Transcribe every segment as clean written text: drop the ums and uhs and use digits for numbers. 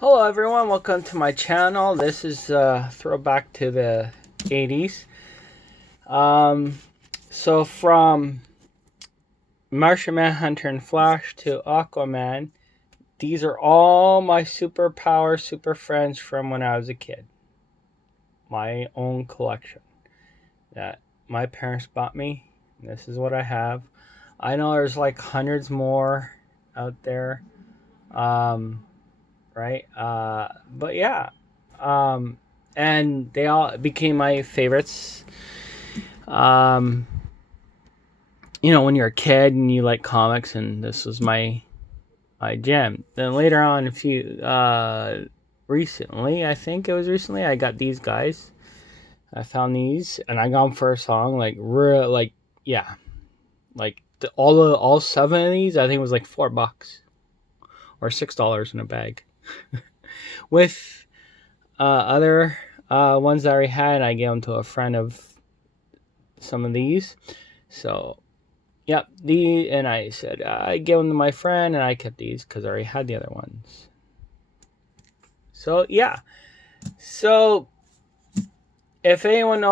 Hello everyone, welcome to my channel. This is throwback to the 80s. So from Martian Manhunter and Flash to Aquaman, these are all my superpower super friends from when I was a kid. My own collection that my parents bought me. This is what I have. I know there's like hundreds more out there. Right? But yeah, and they all became my favorites. When you're a kid and you like comics, and this was my jam. Then later on, recently, I think it was recently, I got these guys. I found these, and I got them for a song, all seven of these. I think it was like $4 or $6 in a bag. With other ones that I had, I gave them to a friend of some of these. So, yep, and I said I gave them to my friend, and I kept these because I already had the other ones. So, yeah. So, if anyone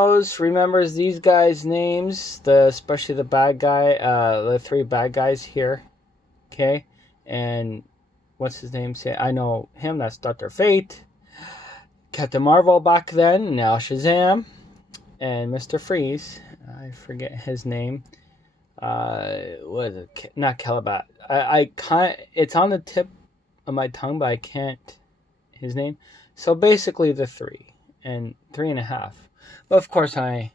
remembers these guys' names, especially the bad guy, the three bad guys here, okay? And what's his name? I know him, that's Dr. Fate. Captain Marvel back then, now Shazam, and Mr. Freeze. I forget his name. What is it? Not Calabat. I can't. It's on the tip of my tongue, but I can't. His name. So basically, the 3 and 3.5. But of course, I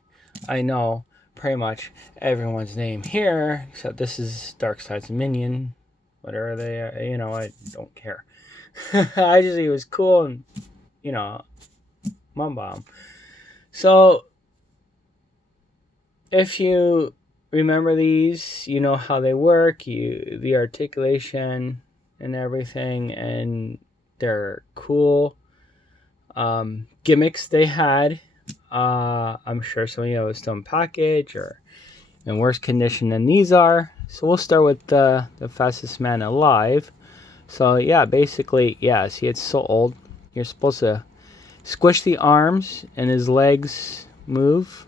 know pretty much everyone's name here, except this is Darkseid's minion. Whatever they are, I don't care. I just think it was cool and. Mom bomb. So, if you remember these, you know how they work, the articulation and everything, and they're cool gimmicks they had. I'm sure some of you have still in package or in worse condition than these are. So we'll start with the fastest man alive. So yeah, basically, yeah, see, it's so old. You're supposed to squish the arms and his legs move.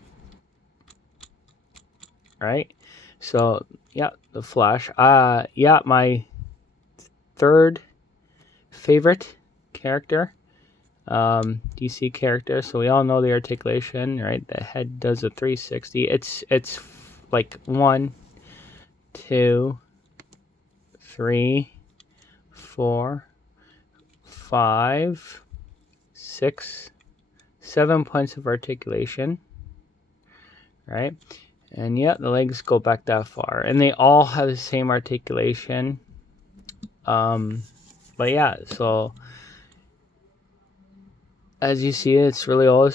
Right? So, yeah, the Flash. Yeah, my third favorite character. DC character. So we all know the articulation, right? The head does a 360. It's like 1, 2, 3, 4, 5, 6, 7 points of articulation, right? And yeah, the legs go back that far, and they all have the same articulation. But yeah, so as you see, it's really old.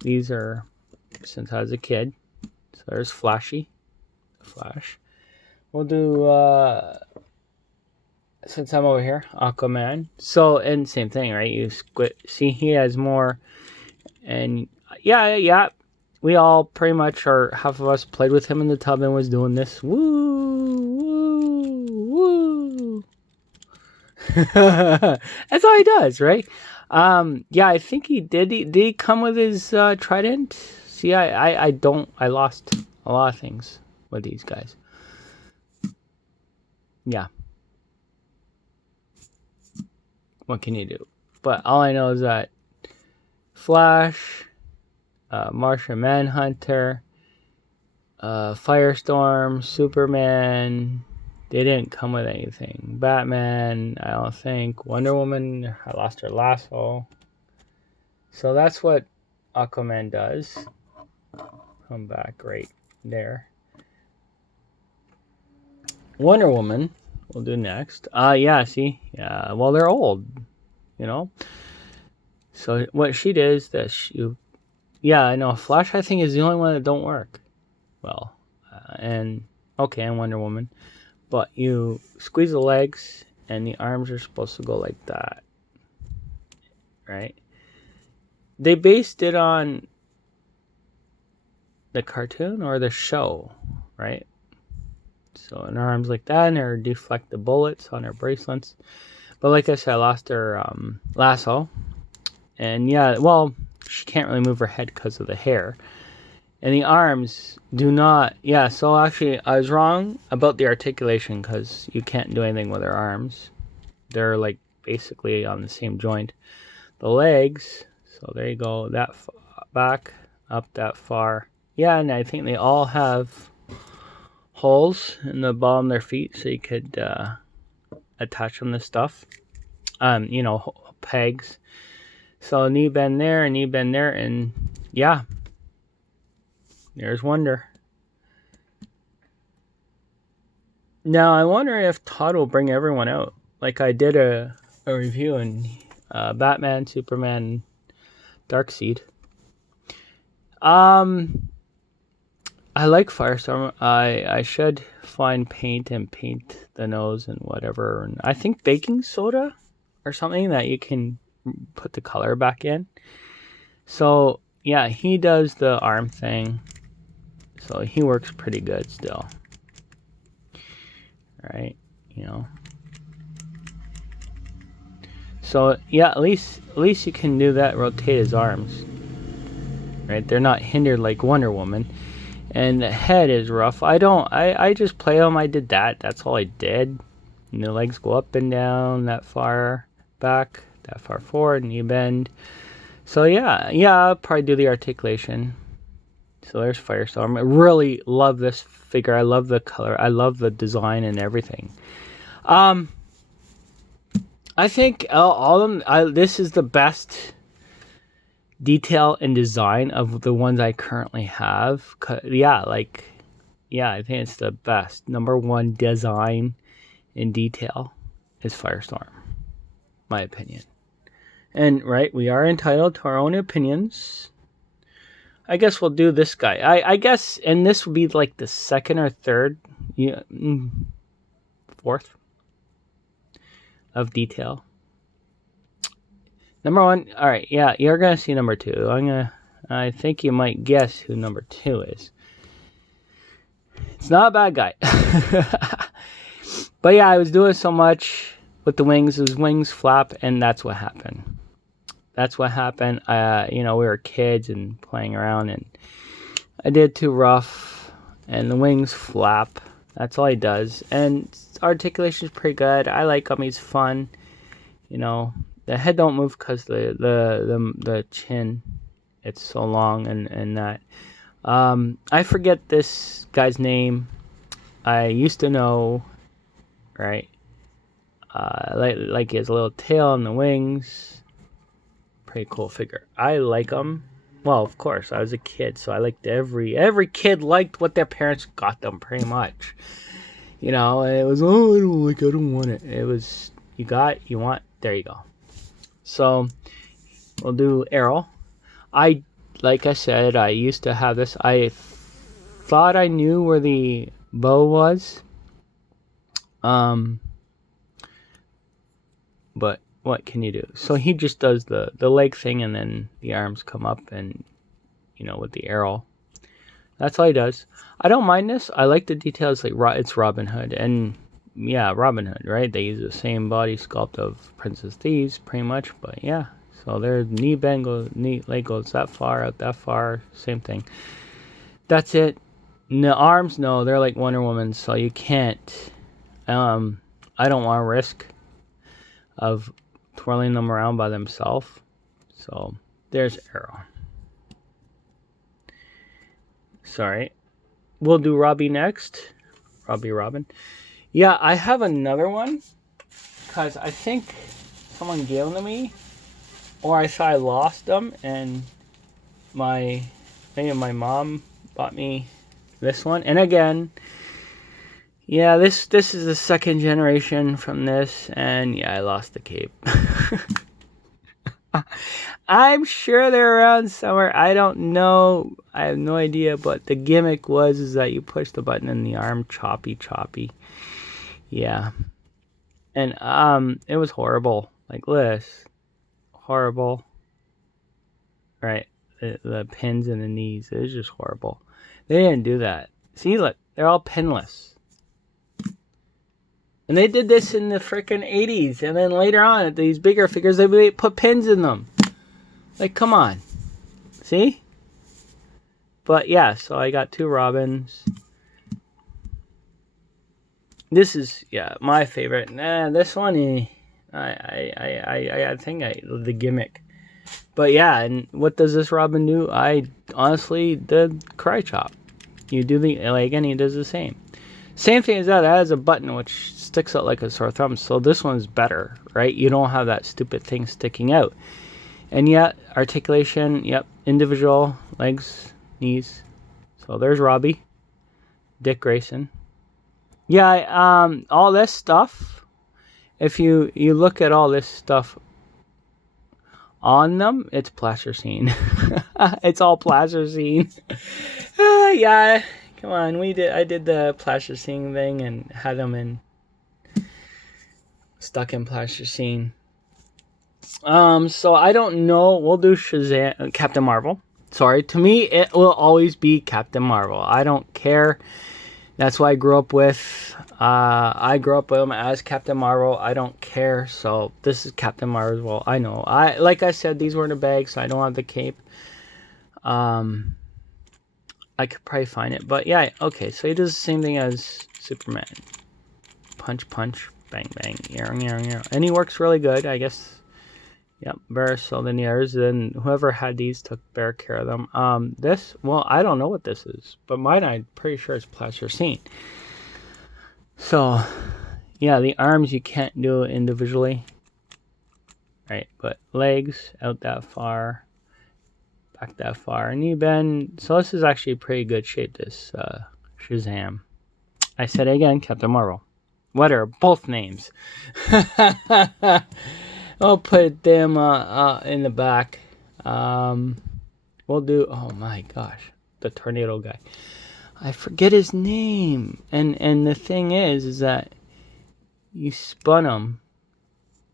These are since I was a kid. So there's Flash. We'll do since I'm over here, Aquaman. So, and same thing, right? See, he has more, and yeah. We all pretty much, or half of us, played with him in the tub and was doing this. Woo. That's all he does, right? Yeah, I think he did. Did he come with his trident? See, I lost a lot of things with these guys. Yeah. What can you do? But all I know is that Flash, Martian Manhunter, Firestorm, Superman, they didn't come with anything. Batman, I don't think. Wonder Woman, I lost her lasso. So that's what Aquaman does. Come back right there. Wonder Woman, we'll do next. Yeah, see? Yeah, well, they're old, So what she did is that yeah, I know. Flash, I think, is the only one that don't work. Well, and Wonder Woman. But you squeeze the legs, and the arms are supposed to go like that. Right? They based it on the cartoon or the show, right? So an arms like that, and her deflect the bullets on her bracelets. But like I said, I lost her lasso. And yeah, well, she can't really move her head because of the hair. And the arms do not... Yeah, so actually, I was wrong about the articulation because you can't do anything with her arms. They're like basically on the same joint. The legs, so there you go, that back, up that far. Yeah, and I think they all have holes in the bottom of their feet so you could attach them to stuff. Pegs. So knee bend there, and yeah, there's Wonder. Now I wonder if Todd will bring everyone out. Like I did a review in Batman, Superman, Darkseid. I like Firestorm. I should find paint and paint the nose and whatever. And I think baking soda or something that you can put the color back in. So yeah, he does the arm thing. So he works pretty good still. Right? So yeah, at least you can do that, rotate his arms. Right? They're not hindered like Wonder Woman. And the head is rough. I just play them. I did that. That's all I did. And the legs go up and down, that far back, that far forward, knee bend. So yeah, I'll probably do the articulation. So there's Firestorm. I really love this figure. I love the color. I love the design and everything. I think all of them, this is the best detail and design of the ones I currently have. I think it's the best. Number one design in detail is Firestorm, my opinion. And right, we are entitled to our own opinions. I guess we'll do this guy. I guess, and this would be like the second or third, fourth of detail. Number one, all right, yeah, you're gonna see number two. I think you might guess who number two is. It's not a bad guy. But yeah, I was doing so much with the wings. His wings flap, and that's what happened. We were kids and playing around, and I did too rough, and the wings flap. That's all he does. And articulation is pretty good. I like him. He's fun. The head don't move because the chin, it's so long and that. I forget this guy's name. I used to know, right? Like he has a little tail on the wings. Pretty cool figure. I like him. Well, of course, I was a kid, so I liked every kid liked what their parents got them, pretty much. It was, I don't want it. It was, you want, there you go. So, we'll do Arrow. Like I said, I used to have this. I thought I knew where the bow was. But what can you do? So he just does the leg thing, and then the arms come up, and with the arrow. That's all he does. I don't mind this. I like the details. Like it's Robin Hood, and yeah, Robin Hood, right? They use the same body sculpt of Princess Thieves, pretty much. But yeah, so their knee bend goes, leg goes that far, out that far, same thing. That's it. The arms, no, they're like Wonder Woman, so you can't. I don't want to risk of twirling them around by themselves. So there's Arrow. Sorry. We'll do Robbie next. Robbie Robin. Yeah, I have another one because I think someone gave them to me, or I thought I lost them, and maybe my mom bought me this one. And again, yeah, this is the second generation from this, and yeah, I lost the cape. I'm sure they're around somewhere. I don't know. I have no idea. But the gimmick is that you push the button and the arm choppy. Yeah. And it was horrible. Like this. Horrible. Right. The pins in the knees. It was just horrible. They didn't do that. See, look. They're all pinless. And they did this in the freaking 80s. And then later on, these bigger figures, they put pins in them. Like, come on. See? But yeah, so I got 2 Robins. This is, yeah, my favorite. This one, I think the gimmick. But yeah, and what does this Robin do? Honestly, the karate chop. You do the leg and he does the same. Same thing as that. That has a button which sticks out like a sore thumb. So this one's better, right? You don't have that stupid thing sticking out. And yet, articulation, yep, individual, legs, knees. So there's Robbie. Dick Grayson. Yeah, all this stuff, if you look at all this stuff on them, it's plasticine. It's all plasticine. Yeah, come on, I did the plasticine thing and had them stuck in plasticine. So I don't know. We'll do Shazam, Captain Marvel. Sorry, to me it will always be Captain Marvel. I don't care. That's why I grew up with. I grew up with him as Captain Marvel. I don't care. So this is Captain Marvel. I know. Like I said, these were in a bag, so I don't have the cape. I could probably find it, but yeah. Okay, so he does the same thing as Superman. Punch, punch, bang, bang, and he works really good, I guess. Yep, better so than the others. Then whoever had these took better care of them. This, well, I don't know what this is, but mine I'm pretty sure it's plasticine. So, yeah, the arms you can't do individually, right? But legs out that far, back that far, and knee bend. So this is actually pretty good shape. This Shazam. I said it again, Captain Marvel. What are both names? I'll put them in the back. We'll do. Oh my gosh, the tornado guy. I forget his name. And the thing is that you spun him.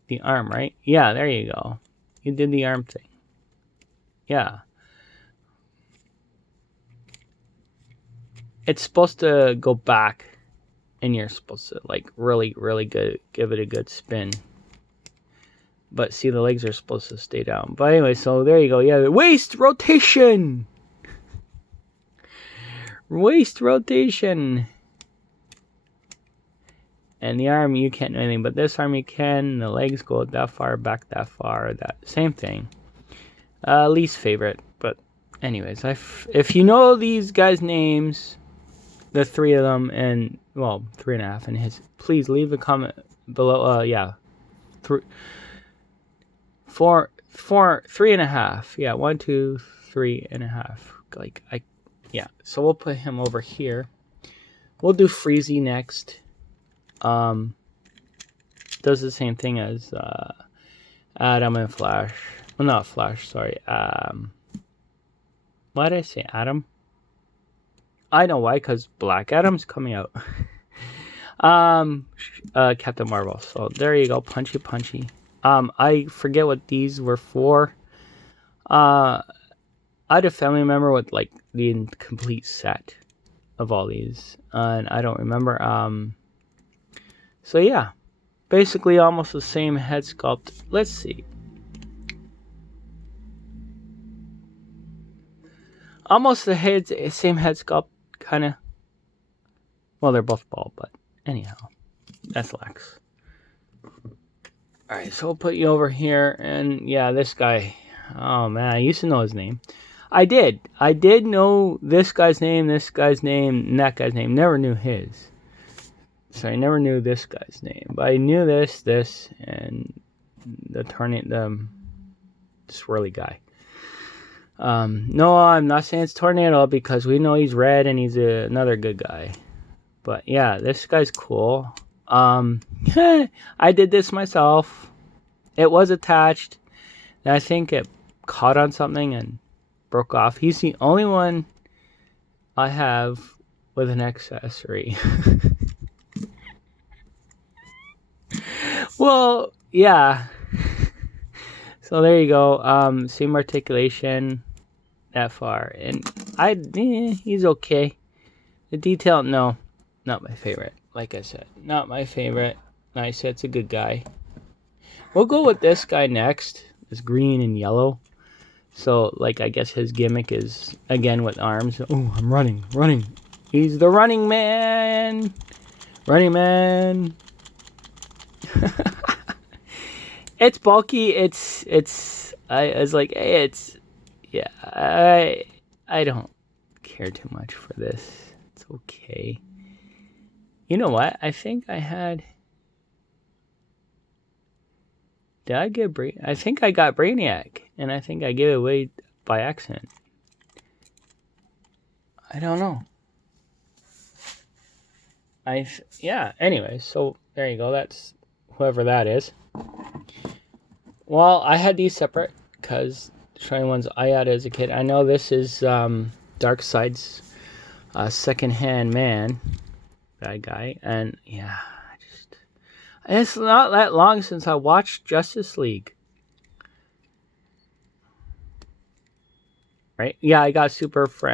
The arm, right? Yeah, there you go. You did the arm thing. Yeah. It's supposed to go back, and you're supposed to like really, really good, give it a good spin. But see, the legs are supposed to stay down. But anyway, so there you go. Yeah, the waist rotation. Waist rotation. And the arm, you can't do anything. But this arm, you can. The legs go that far, back that far. That same thing. Least favorite. But anyways, if you know these guys' names, the 3 of them, and, well, 3.5 and his, please leave a comment below. Yeah. 3.5. Yeah, 1, 2, 3.5. Like, yeah. So we'll put him over here. We'll do Freezy next. Does the same thing as Adam and Flash. Well, not Flash, sorry. Why did I say Adam? I know why, because Black Adam's coming out. Captain Marvel. So there you go, punchy, punchy. I forget what these were for. I had a family member with like the complete set of all these, and I don't remember. So yeah, basically almost the same head sculpt. Let's see. Almost the same head sculpt, kind of. Well, they're both bald, but anyhow, that's Lex. Alright, so we'll put you over here, and yeah, this guy. Oh man, I used to know his name. I did know this guy's name, and that guy's name. Never knew his. So I never knew this guy's name. But I knew this, and the swirly guy. No, I'm not saying it's Tornado, because we know he's red, and he's another good guy. But yeah, this guy's cool. I did this myself. It was attached. And I think it caught on something and broke off. He's the only one I have with an accessory. Well, yeah. So there you go. Same articulation that far. And he's okay. The detail, no. Not my favorite. like I said, not my favorite. Nice, it's a good guy. We'll go with this guy next. It's green and yellow. So, like, I guess his gimmick is, again, with arms. Oh, I'm running. He's the running man. Running man. It's bulky. I was like, hey, yeah, I don't care too much for this. It's okay. You know what? I think I had... Did I get I think I got Brainiac, and I think I gave it away by accident. I don't know. Yeah, anyway, so there you go. That's whoever that is. Well, I had these separate because showing ones I had as a kid. I know this is Darkseid's second-hand man, bad guy, and yeah, it's not that long since I watched Justice League. Right? Yeah, I got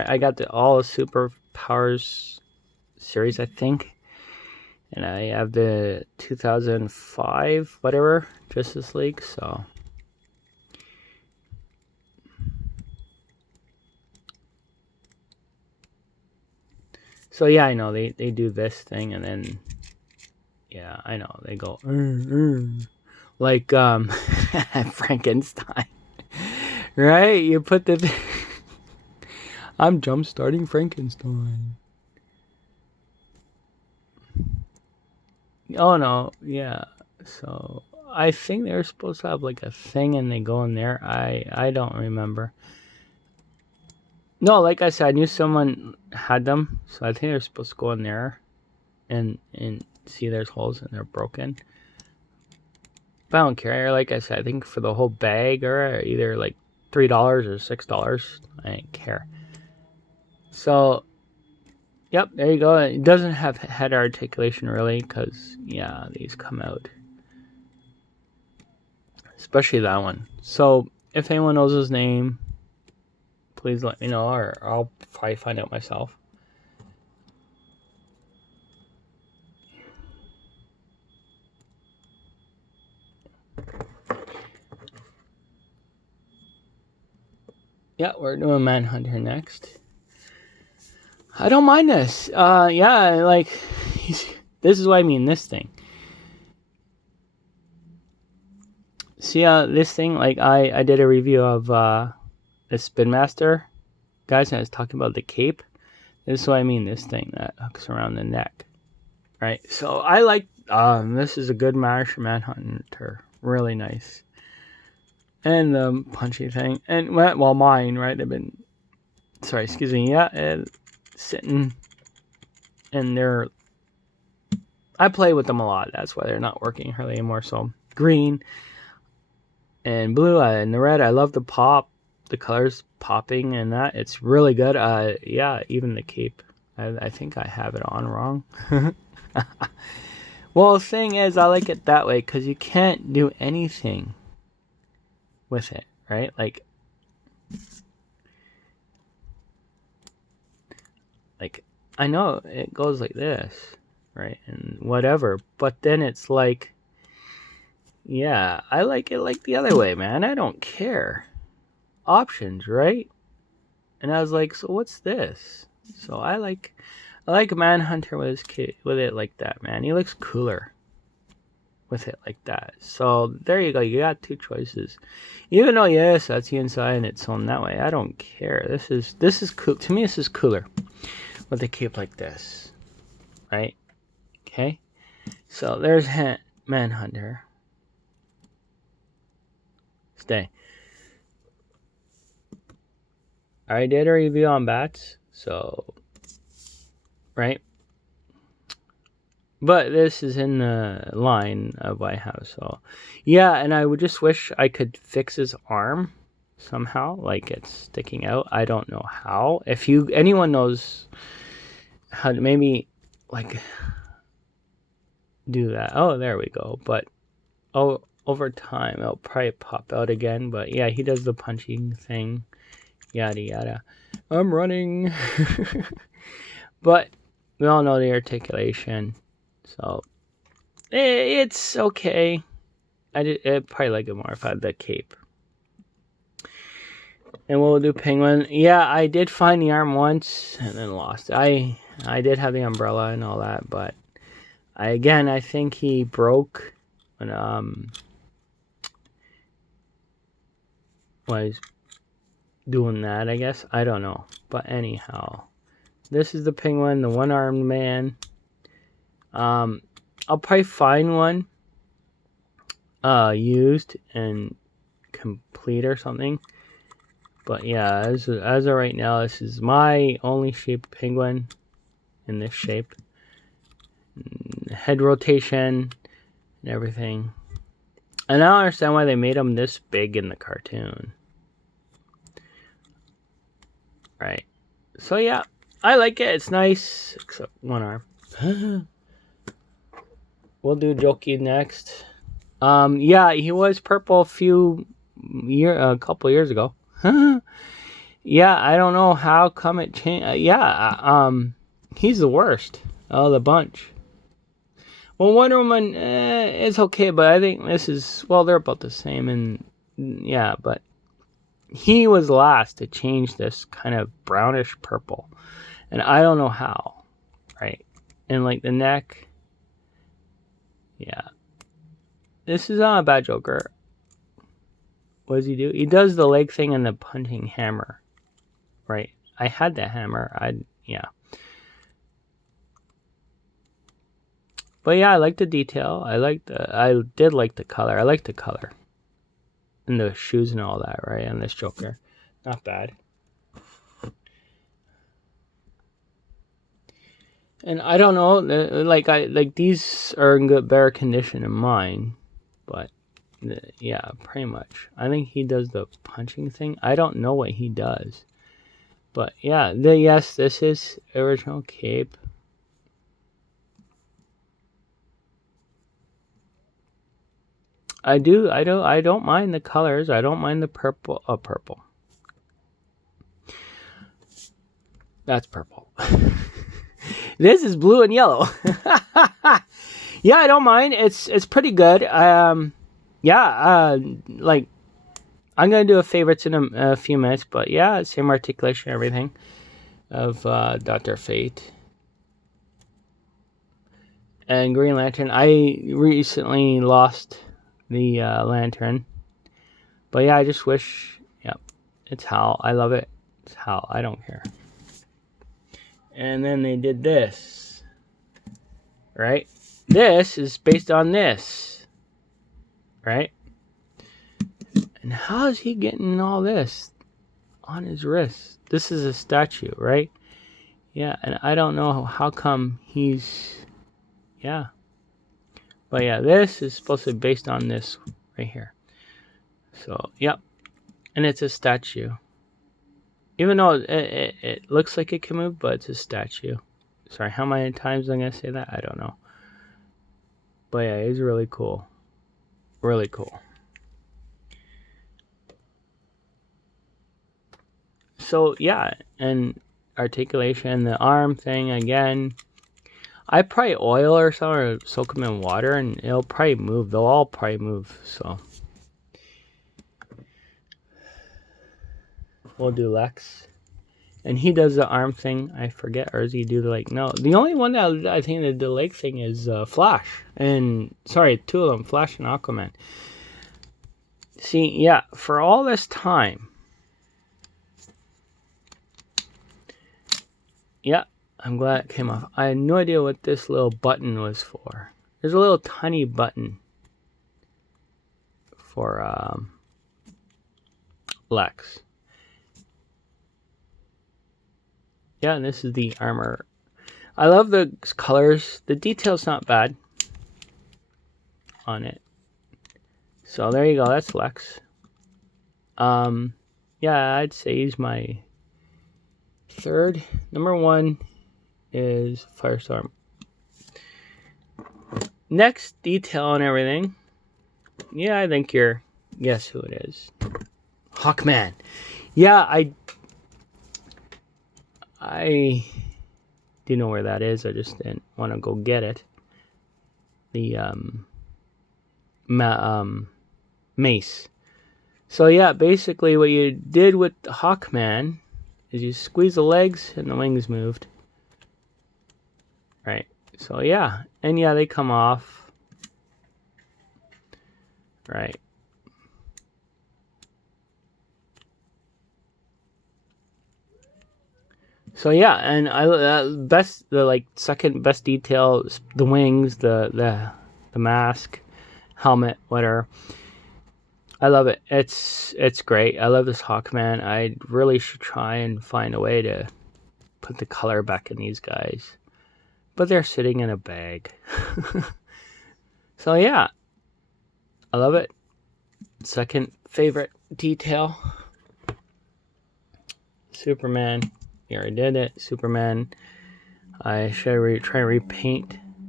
I got all the Superpowers series, I think. And I have the 2005, whatever, Justice League, so. So yeah, I know, they do this thing, and then, yeah, I know, they go, like, Frankenstein. Right? You put the... I'm jump-starting Frankenstein. Oh, no, yeah. So, I think they're supposed to have, like, a thing and they go in there. I don't remember. No, like I said, I knew someone had them. So, I think they're supposed to go in there and see there's holes and they're broken. But I don't care. Like I said, I think for the whole bag or either, like, $3 or $6, I didn't care. So, yep, there you go. It doesn't have head articulation really, because, yeah, these come out. Especially that one. So, if anyone knows his name, please let me know, or I'll probably find out myself. Yeah, we're doing Manhunter next. I don't mind this. Yeah, like, this is what I mean, this thing. See, this thing, like, I did a review of, the Spin Master. Guys, I was talking about the cape. This is what I mean, this thing that hooks around the neck. Right? So, I like, this is a good Manhunter. Really nice. And the punchy thing. And, well, mine, right, they've been, sorry, excuse me, yeah, sitting, and they're, I play with them a lot, that's why they're not working hardly anymore. So green and blue and the red, I love the pop, the colors popping, and that it's really good. Yeah, even the cape, I think I have it on wrong. Well, the thing is, I like it that way because you can't do anything with it, right? Like I know it goes like this, right? And whatever, but then it's like, yeah, I like it like the other way, man. I don't care. Options, right? And I was like, so what's this? So I like Manhunter with it like that, man. He looks cooler with it like that. So there you go. You got two choices. Even though, yes, that's the inside and it's on that way. I don't care. This is cool. To me, this is cooler with a cape like this, right? Okay. So there's Manhunter. Stay. I did a review on bats, so, right? But this is in the line of what I have, so. Yeah, and I would just wish I could fix his arm somehow, like it's sticking out. I don't know how. If anyone knows how to maybe, like, do that. Oh, there we go. But, over time, it'll probably pop out again. But, yeah, he does the punching thing. Yada, yada. I'm running. But we all know the articulation. So it's okay. I'd probably like it more if I had the cape. And we'll do Penguin. Yeah, I did find the arm once and then lost it. I did have the umbrella and all that, but I think he broke when was doing that, I guess. I don't know. But anyhow, this is the Penguin, the one-armed man. I'll probably find one used and complete or something. But yeah, as of right now, this is my only shaped penguin in this shape. Head rotation and everything. And I don't understand why they made him this big in the cartoon. Right. So yeah, I like it. It's nice, except one arm. We'll do Jokey next. Yeah, he was purple a couple years ago. Yeah, I don't know how come it changed. He's the worst of the bunch. Well, Wonder Woman is okay, but I think this is, well, they're about the same, and yeah, but he was last to change this kind of brownish purple, and I don't know how, right? And like the neck, yeah, this is not a bad Joker. What does he do? He does the leg thing and the punching hammer, right? I had the hammer. Yeah. But yeah, I like the detail. I did like the color. I like the color. And the shoes and all that, right? On this Joker. Not bad. And I don't know, like these are in better condition than mine, but yeah, pretty much. I think he does the punching thing. I don't know what he does. But yeah, yes, this is original cape. I don't mind the colors. I don't mind the purple. Oh, purple. That's purple. This is blue and yellow. Yeah, I don't mind. It's pretty good. Like I'm gonna do a favorites in a few minutes, but yeah, same articulation, everything of Dr. Fate and Green Lantern. I recently lost the lantern, but yeah, I just wish. Yep, it's Hal. I love it. It's Hal. I don't care. And then they did this, right? This is based on this, right? And how is he getting all this on his wrist? This is a statue, right? Yeah, and I don't know how come he's... Yeah. But yeah, this is supposed to be based on this right here. So, yep. And it's a statue. Even though it looks like it can move, but it's a statue. Sorry, how many times I'm going to say that? I don't know. But yeah, it's really cool. Really cool. So yeah, and articulation, the arm thing again. I probably oil or something, or soak them in water, and it'll probably move. They'll all probably move. So we'll do Lex, and he does the arm thing. I forget, or does he do no? The only one that I think that the leg thing is Flash, and sorry, two of them, Flash and Aquaman. See, yeah, for all this time. Yeah, I'm glad it came off. I had no idea what this little button was for. There's a little tiny button for Lex. Yeah, and this is the armor. I love the colors. The detail's not bad on it. So there you go. That's Lex. Yeah, I'd say he's my third. Number one is Firestorm. Next, detail and everything. Yeah, I think you're... Guess who it is. Hawkman. Yeah, I do know where that is. I just didn't want to go get it. mace. So yeah, basically what you did with Hawkman is you squeeze the legs and the wings moved. Right. So yeah, and yeah, they come off. Right. So yeah, and the second best detail, the wings, the mask, helmet, whatever. I love it. It's great. I love this Hawkman. I really should try and find a way to put the color back in these guys, but they're sitting in a bag. So yeah, I love it. Second favorite detail, Superman. You already did it. Superman. I should try and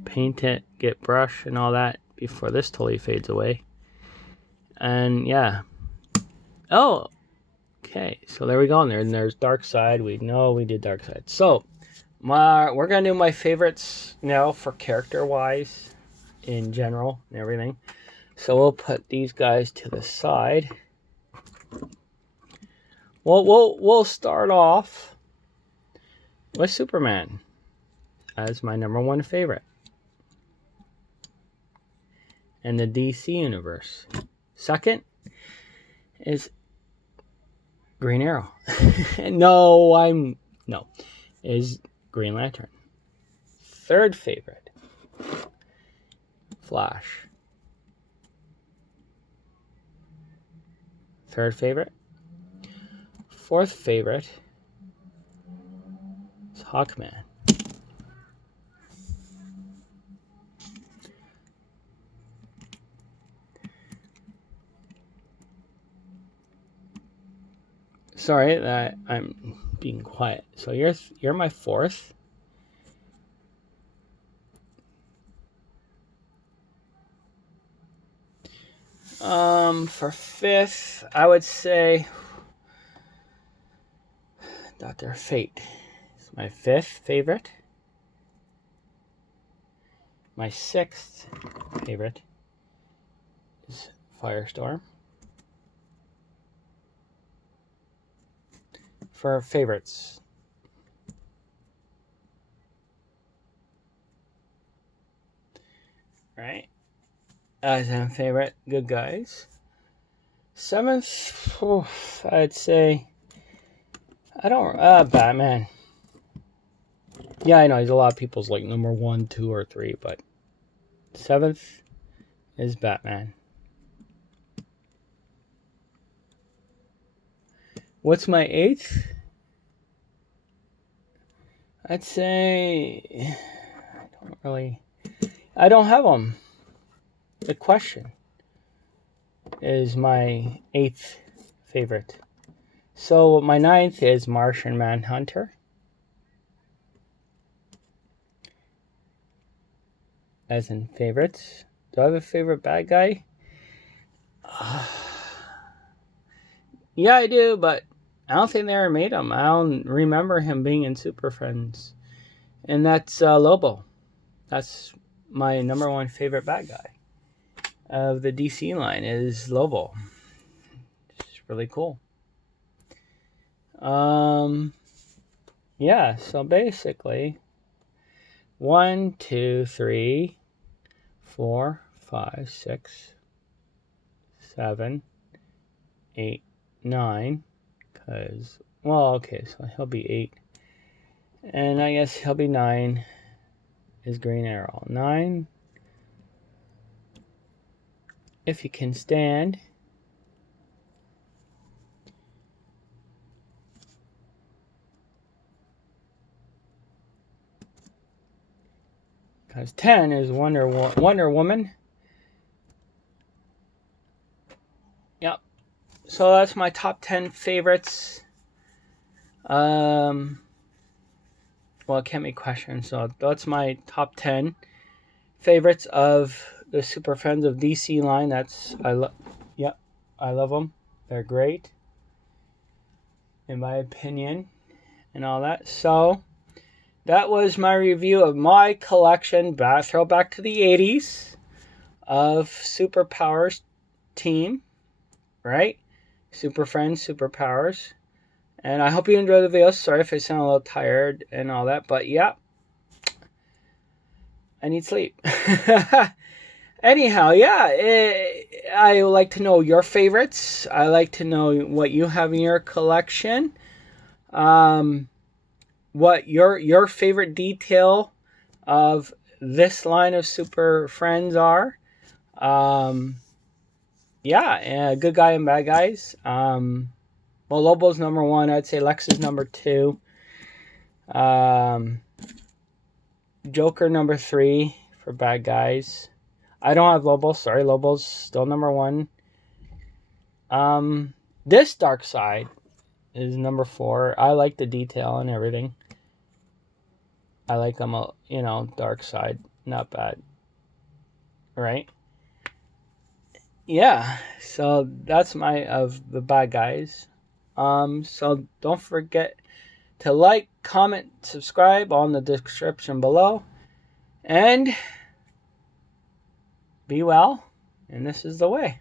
paint it, get brush and all that before this totally fades away. And yeah. Oh, okay. So there we go. And there's Dark Side. We know we did Dark Side. So we're gonna do my favorites now for character wise, in general and everything. So we'll put these guys to the side. We'll start off with Superman as my number one favorite in the DC universe. Second is Green Arrow. Is Green Lantern. Third favorite, Flash. Third favorite. Fourth favorite is Hawkman. Sorry that I'm being quiet. So you're my fourth. For fifth, I would say Dr. Fate is my fifth favorite. My sixth favorite is Firestorm. For favorites, right? As a favorite, good guys. Seventh, I'd say, Batman. Yeah, I know he's a lot of people's like number 1, 2, or 3, but seventh is Batman. What's my eighth? I'd say I don't have them. The Question is my eighth favorite. So my ninth is Martian Manhunter. As in favorites. Do I have a favorite bad guy? Yeah, I do, but I don't think they ever made him. I don't remember him being in Super Friends. And that's Lobo. That's my number one favorite bad guy of the DC line is Lobo. It's really cool. Yeah, so basically 1, 2, 3, 4, 5, 6, 7, 8, 9, so he'll be 8, and I guess he'll be 9 is Green Arrow. 9, if you can stand, because 10 is Wonder Woman. Yep. So that's my top 10 favorites. Well, it can't be questions. So that's my top 10 favorites of the Super Friends of DC line. I love them. They're great, in my opinion, and all that. So that was my review of my collection, throwback to the 80s, of Superpowers team, right? Super Friends, Superpowers. And I hope you enjoyed the video. Sorry if I sound a little tired and all that, but yeah, I need sleep. Anyhow, yeah, I would like to know your favorites. I like to know what you have in your collection. What your favorite detail of this line of Super Friends are. Yeah, good guy and bad guys. Well, Lobo's number 1. I'd say Lex is number 2. Joker number 3 for bad guys. I don't have Lobo. Sorry, Lobo's still number 1. This Dark Side is number 4. I like the detail and everything. I like them, Dark Side. Not bad. Right? Yeah, so that's my of the bad guys. So don't forget to like, comment, subscribe on the description below. And be well, and this is the way.